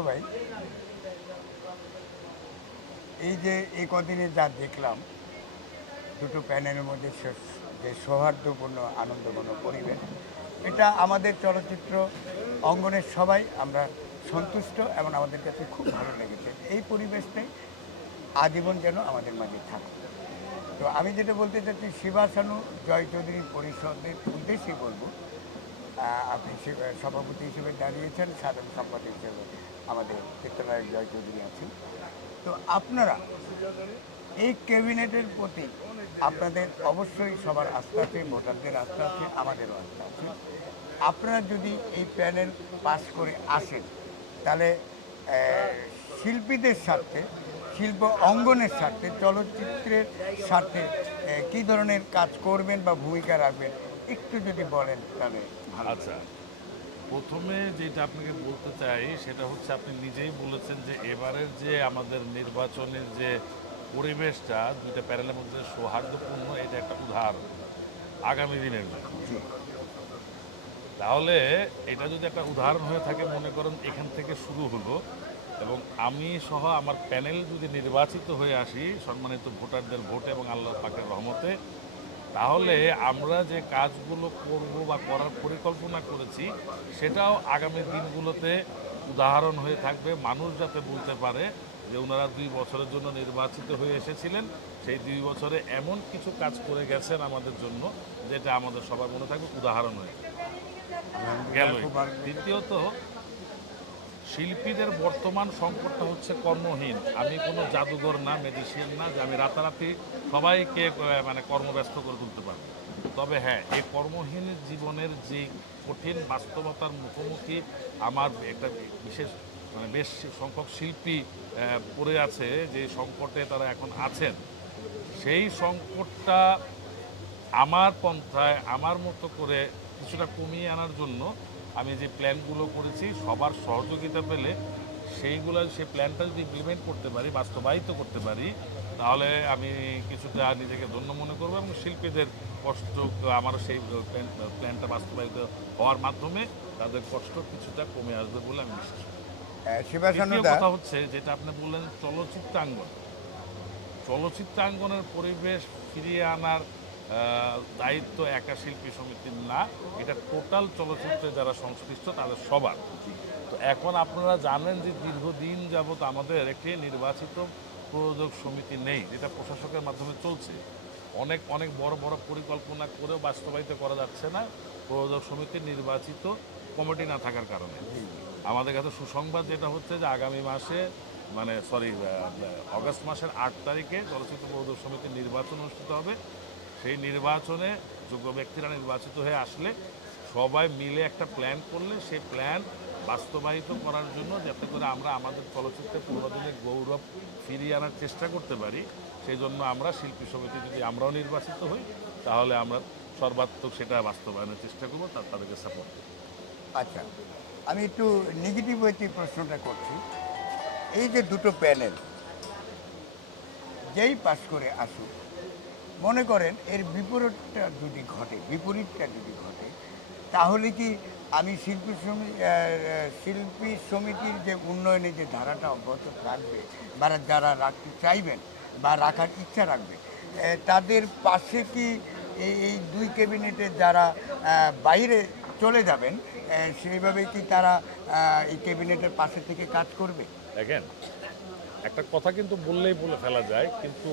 ভাই, এই যে এই কদিনে যা দেখলাম দুটো প্যানেলের মধ্যে যে সৌহার্দ্যপূর্ণ আনন্দঘন পরিবেশ, এটা আমাদের চলচ্চিত্র অঙ্গনের সবাই আমরা সন্তুষ্ট এবং আমাদের কাছে খুব ভালো লেগেছে। এই পরিবেশটাই আজীবন যেন আমাদের মাঝে থাকে। তো আমি যেটা বলতে চাচ্ছি, শিবাসানু জয় চৌধুরী পরিষদের উদ্দেশ্যে বলবো, আপনি সভাপতি হিসেবে দাঁড়িয়েছেন, সাধারণ সম্পাদক হিসেবে আমাদের চিত্রনায়ক জয় চৌধুরী আছেন। তো আপনারা এই ক্যাবিনেটের প্রতি আপনাদের অবশ্যই সবার আস্থা আছে, ভোটারদের আস্থা আছে, আমাদেরও আস্থা আছে। আপনারা যদি এই প্যানেল পাস করে আসেন, তাহলে শিল্পীদের স্বার্থে, শিল্প অঙ্গনের স্বার্থে, চলচ্চিত্রের স্বার্থে কী ধরনের কাজ করবেন বা ভূমিকা রাখবেন একটু যদি বলেন তাহলে ভালো। আচ্ছা, প্রথমে যেটা আপনাকে বলতে চাই সেটা হচ্ছে, আপনি নিজেই বলেছেন যে এবারের যে আমাদের নির্বাচনের যে পরিবেশটা দুইটা প্যানেলের মধ্যে সৌহার্দ্যপূর্ণ, এটা একটা উদাহরণ আগামী দিনের জন্য। তাহলে এটা যদি একটা উদাহরণ হয়ে থাকে, মনে করেন এখান থেকে শুরু হলো, এবং আমি সহ আমার প্যানেল যদি নির্বাচিত হয়ে আসি সম্মানিত ভোটারদের ভোটে এবং আল্লাহ পাকের রহমতে, তাহলে আমরা যে কাজগুলো করব বা করার পরিকল্পনা করেছি সেটাও আগামী দিনগুলোতে উদাহরণ হয়ে থাকবে। মানুষ যাতে বলতে পারে যে ওনারা 2 বছরের জন্য নির্বাচিত হয়ে এসেছিলেন, সেই 2 বছরে এমন কিছু কাজ করে গেছেন আমাদের জন্য, যেটা আমাদের সবার মনে থাকবে, উদাহরণ হয়ে গেল। খুব ভালো। দ্বিতীয়ত, শিল্পীদের বর্তমান সংকটটা হচ্ছে কর্মহীন। আমি কোনো জাদুঘর না, ম্যাজিশিয়ান না যে আমি রাতারাতি সবাইকে মানে কর্মব্যস্ত করে তুলতে পারবো। তবে হ্যাঁ, এই কর্মহীন জীবনের যে কঠিন বাস্তবতার মুখোমুখি আমার একটা বিশেষ মানে বেশ সংখ্যক শিল্পী পড়ে আছে, যে সংকটে তারা এখন আছেন, সেই সংকটটা আমার পন্থায় আমার মতো করে কিছুটা কমিয়ে আনার জন্য আমি যে প্ল্যানগুলো করেছি, সবার সহযোগিতা পেলে সেই প্ল্যানটা যদি ইমপ্লিমেন্ট করতে পারি, বাস্তবায়িত করতে পারি, তাহলে আমি কিছুটা নিজেকে ধন্য মনে করবো, এবং শিল্পীদের কষ্ট আমারও সেই প্ল্যানটা বাস্তবায়িত হওয়ার মাধ্যমে তাদের কষ্ট কিছুটা কমে আসবে বলে আমি বিশ্বাস করি। দ্বিতীয় শিবাসানুদা, কথা হচ্ছে, যেটা আপনি বললেন চলচ্চিত্রাঙ্গন, চলচ্চিত্রাঙ্গনের পরিবেশ ফিরিয়ে আনার দায়িত্ব একা শিল্পী সমিতির না, এটা টোটাল চলচ্চিত্রে যারা সংশ্লিষ্ট তাদের সবার। তো এখন আপনারা জানেন যে দীর্ঘদিন যাবৎ আমাদের একটি নির্বাচিত প্রযোজক সমিতি নেই, যেটা প্রশাসকের মাধ্যমে চলছে। অনেক অনেক বড় বড় পরিকল্পনা করেও বাস্তবায়িত করা যাচ্ছে না, প্রযোজক সমিতির নির্বাচিত কমিটি না থাকার কারণে। আমাদের কাছে সুসংবাদ যেটা হচ্ছে যে আগামী মাসে মানে অগস্ট মাসের 8 তারিখে চলচ্চিত্র প্রযোজক সমিতির নির্বাচন অনুষ্ঠিত হবে। সেই নির্বাচনে যোগ্য ব্যক্তিরা নির্বাচিত হয়ে আসলে সবাই মিলে একটা প্ল্যান করলে, সেই প্ল্যান বাস্তবায়িত করার জন্য যাতে করে আমরা আমাদের চলচ্চিত্রে পুরোদিনের গৌরব ফিরিয়ে আনার চেষ্টা করতে পারি, সেই জন্য আমরা শিল্পী সমিতি যদি আমরাও নির্বাচিত হই, তাহলে আমরা সর্বাত্মক সেটা বাস্তবায়নের চেষ্টা করবো, তাদেরকে সাপোর্ট করব। আচ্ছা, আমি একটু নেগেটিভ ওয়েতে প্রশ্নটা করছি। এই যে দুটো প্যানেল যেই পাশ করে আসুক, মনে করেন এর বিপরীতটা যদি ঘটে, তাহলে কি আমি শিল্পী সমিতির যে উন্নয়নের যে ধারাটা অব্যাহত রাখবে বা যারা রাখতে চাইবেন বা রাখার ইচ্ছা রাখবে, তাদের পাশে কি এই দুই ক্যাবিনেটে যারা বাইরে চলে যাবেন, সেইভাবে কি তারা এই ক্যাবিনেটের পাশে থেকে কাজ করবে? দেখেন, একটা কথা কিন্তু বললেই বলে ফেলা যায়, কিন্তু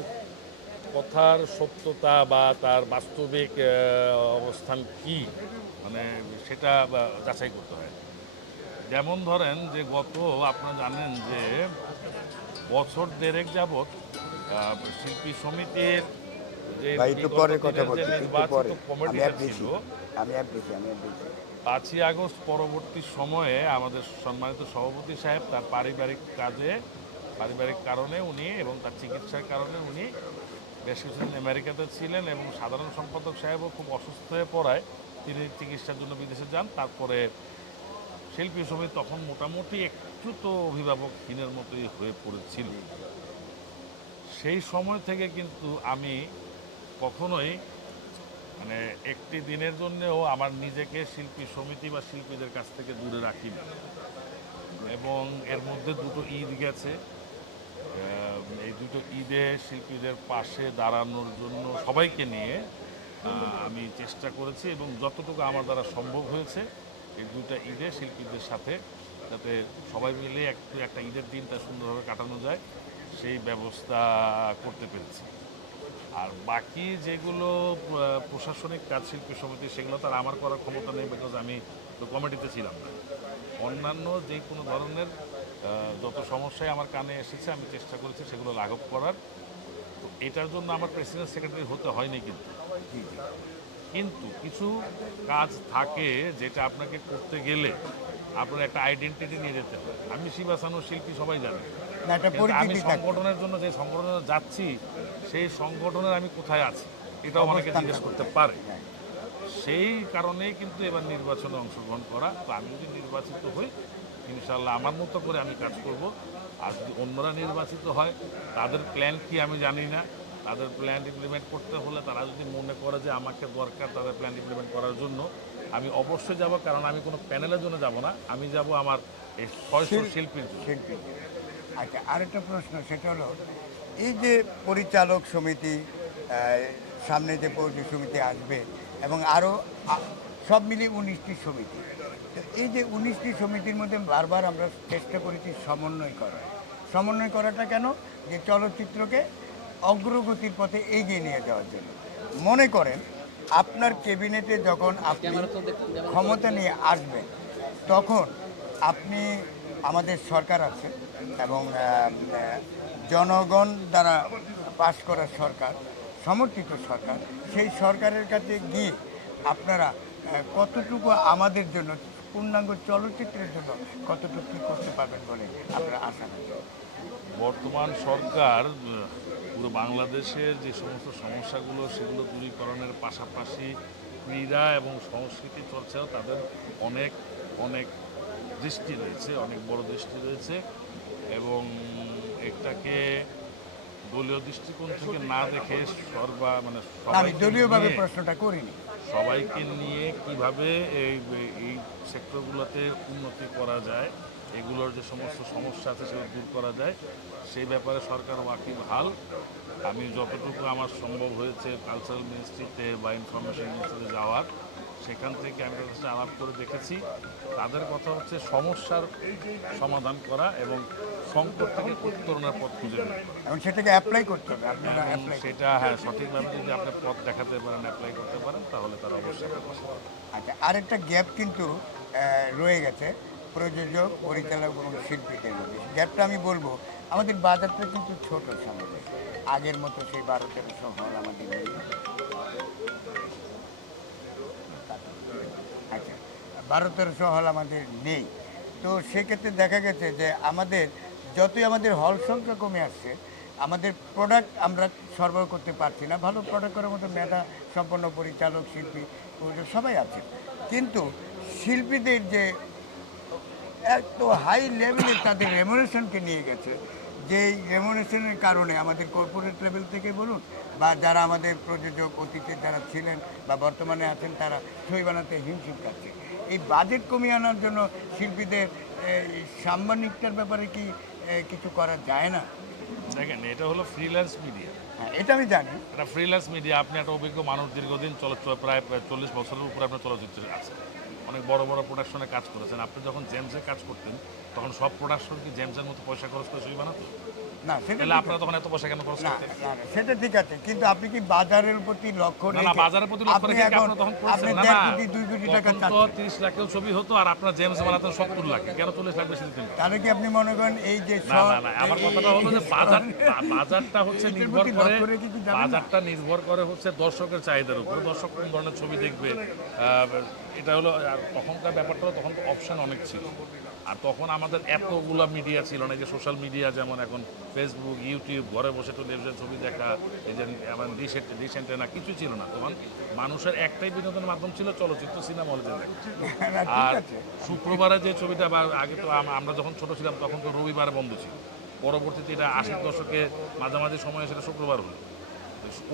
কথার সত্যতা বা তার বাস্তবিক অবস্থান কি, মানে সেটা যাচাই করতে হয়। যেমন ধরেন যে আপনারা জানেন যে বছর দেড়েক যাবৎ শিল্পী সমিতির যে ভাই একটু বিগত পরে কথা দিনের যে বলছি, একটু নির্বাচিত পরে। আমি কমিটিটা অ্যাপ ছিল, দিচ্ছি, আমি অ্যাপ দিচ্ছি। 5ই আগস্ট পরবর্তী সময়ে আমাদের সম্মানিত সভাপতি সাহেব তার পারিবারিক কারণে উনি এবং তার চিকিৎসার কারণে উনি বেশ কিছুদিন আমেরিকাতে ছিলেন, এবং সাধারণ সম্পাদক সাহেবও খুব অসুস্থ হয়ে পড়ায় তিনি চিকিৎসার জন্য বিদেশে যান। তারপরে শিল্পী সমিতি তখন মোটামুটি একটু তো অভিভাবকহীনের মতোই হয়ে পড়েছিল। সেই সময় থেকে কিন্তু আমি কখনোই মানে একটি দিনের জন্যেও আমার নিজেকে শিল্পী সমিতি বা শিল্পীদের কাছ থেকে দূরে রাখিনি। এবং এর মধ্যে দুটো ঈদ গেছে। এই দুটো ঈদে শিল্পীদের পাশে দাঁড়ানোর জন্য সবাইকে নিয়ে আমি চেষ্টা করেছি এবং যতটুকু আমার দ্বারা সম্ভব হয়েছে এই দুইটা ঈদে শিল্পীদের সাথে যাতে সবাই মিলে একটা ঈদের দিনটা সুন্দরভাবে কাটানো যায় সেই ব্যবস্থা করতে পেরেছি। আর বাকি যেগুলো প্রশাসনিক কাজ শিল্পী সমিতি, সেগুলো তো আর আমার করার ক্ষমতা নেই, বিকজ আমি তো কমিটিতে ছিলাম না। অন্যান্য যে কোনো ধরনের যত সমস্যায় আমার কানে এসেছে আমি চেষ্টা করেছি সেগুলো লাঘব করার। তো এটার জন্য আমার প্রেসিডেন্ট সেক্রেটারি হতে হয়নি, কিন্তু কিছু কাজ থাকে যেটা আপনাকে করতে গেলে আপনার একটা আইডেন্টিটি নিয়ে যেতে হয়। আমি শিবাসানুর শিল্পী, সবাই জানে, না, একটা কিন্তু আমি পরিচিতি থাকে। সংগঠনের জন্য যে সংগঠনে যাচ্ছি সেই সংগঠনের আমি কোথায় আছি এটাও অনেকে অবস্থান জিজ্ঞেস থাকে। করতে পারে। হ্যাঁ। সেই কারণেই কিন্তু এবার নির্বাচনে অংশগ্রহণ করা। তো আমি যদি নির্বাচিত হই, ইনশাল্লাহ আমার মতো করে আমি কাজ করব। আর যদি অন্যরা নির্বাচিত হয়, তাদের প্ল্যান কি আমি জানি না। তাদের প্ল্যান ইমপ্লিমেন্ট করতে হলে তারা যদি মনে করে যে আমাকে দরকার তাদের প্ল্যান ইমপ্লিমেন্ট করার জন্য, আমি অবশ্যই যাব। কারণ আমি কোনো প্যানেলের জন্য যাব না, আমি যাব আমার এই 600 শিল্পীর জন্য। শিল্পী। আচ্ছা, আরেকটা প্রশ্ন, সেটা হলো এই যে পরিচালক সমিতি, সামনে যে পৌর সমিতি আসবে এবং আরও সব মিলিয়ে 19টি সমিতি, তো এই যে 19টি সমিতির মধ্যে বারবার আমরা চেষ্টা করেছি সমন্বয় করাটা কেন, যে চলচ্চিত্রকে অগ্রগতির পথে এগিয়ে নিয়ে যাওয়ার জন্য। মনে করেন আপনার ক্যাবিনেটে যখন আপনি ক্ষমতা নিয়ে আসবেন, তখন আপনি, আমাদের সরকার আছে এবং জনগণ দ্বারা পাশ করা সরকার, সমর্থিত সরকার, সেই সরকারের কাছে গিয়ে আপনারা কতটুকু আমাদের জন্য, পূর্ণাঙ্গ চলচ্চিত্রের জন্য কতটুকু কী করতে পারবেন বলে আপনারা আশা করেন? বর্তমান সরকার পুরো বাংলাদেশের যে সমস্ত সমস্যাগুলো সেগুলো দূরীকরণের পাশাপাশি ক্রীড়া এবং সংস্কৃতি চর্চাও তাদের অনেক অনেক দৃষ্টি রয়েছে, অনেক বড় দৃষ্টি রয়েছে। এবং এটাকে দলীয় দৃষ্টিকোণ থেকে না দেখে মানে না, আমি দলীয়ভাবে নিয়ে প্রশ্নটা করিনি। সবাইকে নিয়ে কিভাবে এই সেক্টরগুলোতে উন্নতি করা যায়, এগুলোর যে সমস্ত সমস্যা আছে সেগুলো দূর করা যায়, সেই ব্যাপারে সরকার ওয়াকিবহাল। আমি যতটুকু আমার সম্ভব হয়েছে কালচারাল মিনিস্ট্রিতে বা ইনফরমেশন মিনিস্ট্রিতে যাওয়ার, সেখান থেকে আমি তাদের সাথে আলাপ করে দেখেছি। তাদের কথা হচ্ছে সমস্যার সমাধান করা এবং সংকট থেকে উত্তরণের পথ খুঁজে বের করা। এবং সেটাকে অ্যাপ্লাই করতে হবে, আপনারা এবং অ্যাপ্লাই। সেটা হ্যাঁ, সঠিকভাবে যদি আপনি পথ দেখাতে পারেন, অ্যাপ্লাই করতে পারেন, তাহলে তারা অবশ্যই আপনার পাশে থাকবে। আচ্ছা, আরেকটা গ্যাপ কিন্তু রয়ে গেছে প্রযোজক, পরিচালক এবং শিল্পীদের মধ্যে। গ্যাপটা আমি বলবো, আমাদের বাজারটা কিন্তু ছোট সামনে, আগের মতো সেই 12-1300 হল আমাদের নেই। আচ্ছা, 12-1300 হল আমাদের নেই। তো সেক্ষেত্রে দেখা গেছে যে আমাদের যতই আমাদের হল সংখ্যা কমে আসছে, আমাদের প্রোডাক্ট আমরা সরবরাহ করতে পারছি না। ভালো প্রোডাক্ট করার মতো মেধা সম্পন্ন পরিচালক, শিল্পী, প্রযোজক সবাই আছে, কিন্তু শিল্পীদের যে এত হাই লেভেলে তাদের রেমুনেশনকে নিয়ে গেছে, যেই রেমুনেশনের কারণে আমাদের কর্পোরেট লেভেল থেকে বলুন বা যারা আমাদের প্রযোজক অতীতে যারা ছিলেন বা বর্তমানে আছেন, তারা ছবি বানাতে হিমশিম খাচ্ছে। এই বাজেট কমিয়ে আনার জন্য শিল্পীদের সাম্মানিকতার ব্যাপারে কি কিছু করা যায় না? দেখেন, এটা হলো ফ্রিল্যান্স মিডিয়া। হ্যাঁ, এটা আমি জানি। এটা ফ্রিল্যান্স মিডিয়া। আপনি একটা অভিজ্ঞ মানুষ, দীর্ঘদিন প্রায় 40 বছরের উপরে আপনার চলচ্চিত্রে আছে, অনেক বড় বড় প্রোডাকশনে কাজ করেছেন। আপনি যখন জেমসে কাজ করতেন, তখন সব প্রোডাকশন কি জেমসের মতো পয়সা খরচ করে ছবি বানাতো? না, সেটা তাহলে ঠিক আপনারা আছে। তখন এত পয়সা কেন খরচ না, করতেন? না, না, সেটা ঠিক আছে, কিন্তু আপনি কি বাজারের প্রতি লক্ষ্য না, রেখে বাজারের প্রতি লক্ষ্য আপনি রেখে কি এখন আপনারা তখন আপনি করছেন? না, 1.5 না, কোটি 2 কোটি টাকা তখন তো চাচ্ছেন, 30 লাখেও ছবি হতো আর আপনার জেমস বানাতেন 70 লাখে। কেন 40 লাখ বেশি দিতেন? তাহলে কি আপনি মনে করেন এই যে না, না, না, আমার কথাটা হলো যে বাজারটা হচ্ছে এটার নির্ভর প্রতি করে, লক্ষ্য রেখে কি যাবেন না? বাজারটা নির্ভর করে হচ্ছে দর্শকের চাহিদার উপর, দর্শক কোন ধরনের ছবি দেখবে। এটা হলো, আর তখনকার ব্যাপারটা হলো, তখন তো অপশন অনেক ছিল। আর তখন আমাদের এতগুলো মিডিয়া ছিল না, এই যে সোশ্যাল মিডিয়া যেমন এখন ফেসবুক, ইউটিউব, ঘরে বসে টেলিভিশন ছবি দেখা, এই যে আমার ডিশ অ্যান্টেনা কিছু ছিল না। তখন মানুষের একটাই বিনোদনের মাধ্যম ছিল চলচ্চিত্র, সিনেমা হলে দেখা। না, ঠিক আর আছে। শুক্রবারে যে ছবিটা, বা আগে তো আমরা যখন ছোট ছিলাম তখন তো রবিবারে বন্ধ ছিল। পরবর্তীতে এটা 80 দশকে মাঝামাঝি সময়ে সেটা শুক্রবার হলো।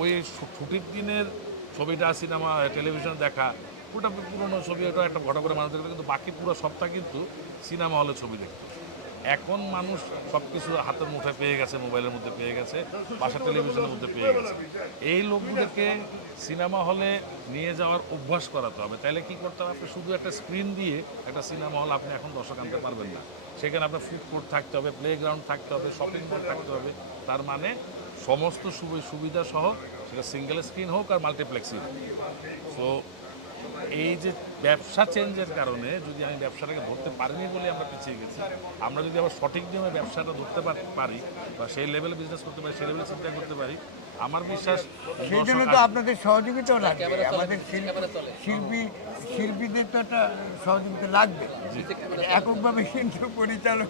ওই ছুটির দিনের ছবিটা সিনেমা টেলিভিশনে দেখা, ওটা পুরোনো ছবি, ওটা একটা ঘটা করে মানুষ দেখতো, কিন্তু বাকি পুরো সপ্তাহ কিন্তু সিনেমা হলে ছবি দেখতো। এখন মানুষ সব কিছু হাতের মুঠোয় পেয়ে গেছে, মোবাইলের মধ্যে পেয়ে গেছে, বাসা টেলিভিশনের মধ্যে পেয়ে গেছে। এই লোকগুলোকে সিনেমা হলে নিয়ে যাওয়ার অভ্যাস করাতে হবে। তাইলে কি করতে হবে? আপনি শুধু একটা স্ক্রিন দিয়ে একটা সিনেমা হল আপনি এখন দর্শক আনতে পারবেন না। সেখানে আপনার ফুড কোর্ট থাকতে হবে, প্লেগ্রাউন্ড থাকতে হবে, শপিং মল থাকতে হবে। তার মানে সমস্ত সুবিধা সহ, সেটা সিঙ্গেল স্ক্রিন হোক আর মাল্টিপ্লেক্সই হোক। সো এই যে ব্যবসা চেঞ্জের কারণে যদি আমি ব্যবসাটাকে ধরতে পারিনি বলে আমরা পিছিয়ে গেছি, আমরা যদি আবার সঠিক নিয়মে ব্যবসাটা ধরতে পারি বা সেই লেভেলে বিজনেস করতে পারি, সেই লেভেলে চিন্তা করতে পারি, আমার বিশ্বাস সেই জন্য তো আপনাদের সহযোগিতাও লাগবে, আমাদের শিল্পীদের তো একটা সহযোগিতা লাগবে, এককভাবে কিন্তু পরিচালক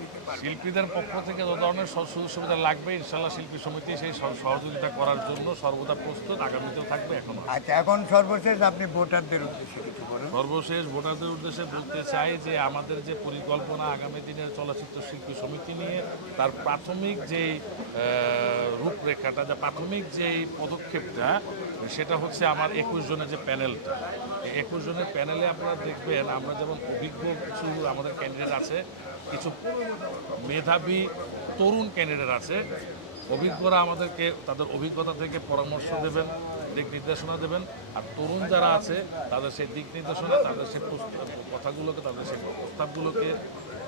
দিতে পারে। শিল্পীদের পক্ষ থেকে যত ধরনের সুযোগ সুবিধা লাগবে, ইনশাল্লাহ শিল্পী সমিতি সেই সহযোগিতা করার জন্য সর্বদা প্রস্তুত, আগামীতেও থাকবে, এখনো। আচ্ছা, এখন সর্বশেষ আপনি ভোটারদের উদ্দেশ্যে কিছু বলুন। সর্বশেষ ভোটারদের উদ্দেশ্যে বলতে চাই যে আমাদের যে পরিকল্পনা আগামী দিনের চলচ্চিত্র শিল্পী সমিতি নিয়ে, তার প্রাথমিক যেই রূপরেখাটা, যে প্রাথমিক যেই পদক্ষেপটা, সেটা হচ্ছে আমার 21 জনের যে প্যানেলটা। এই 21 জনের প্যানেলে আপনারা দেখবেন আমরা যেমন অভিজ্ঞ কিছু আমাদের ক্যান্ডিডেট আছে, কিছু মেধাবী তরুণ ক্যান্ডিডেট আছে। অভিজ্ঞরা আমাদেরকে তাদের অভিজ্ঞতা থেকে পরামর্শ দেবেন, দিক নির্দেশনা দেবেন। আর তরুণ যারা আছে তাদের সেই দিক নির্দেশনা, তাদের সেই কথাগুলোকে, তাদের সেই প্রস্তাবগুলোকে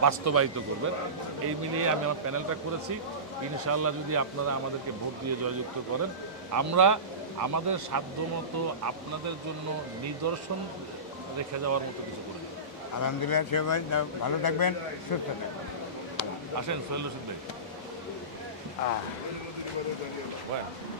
বাস্তবায়িত করবেন। এই মিলিয়ে আমি আমার প্যানেলটা করেছি। ইনশাআল্লাহ যদি আপনারা আমাদেরকে ভোট দিয়ে জয়যুক্ত করেন, আমরা আমাদের সাধ্যমতো আপনাদের জন্য নিদর্শন রেখে যাওয়ার মতো কিছু করে দেব। আলহামদুলিল্লাহ, সবাই ভালো থাকবেন, সুস্থ থাকবেন। আসেন সোহেল রশিদ ভাই। আহ Bueno.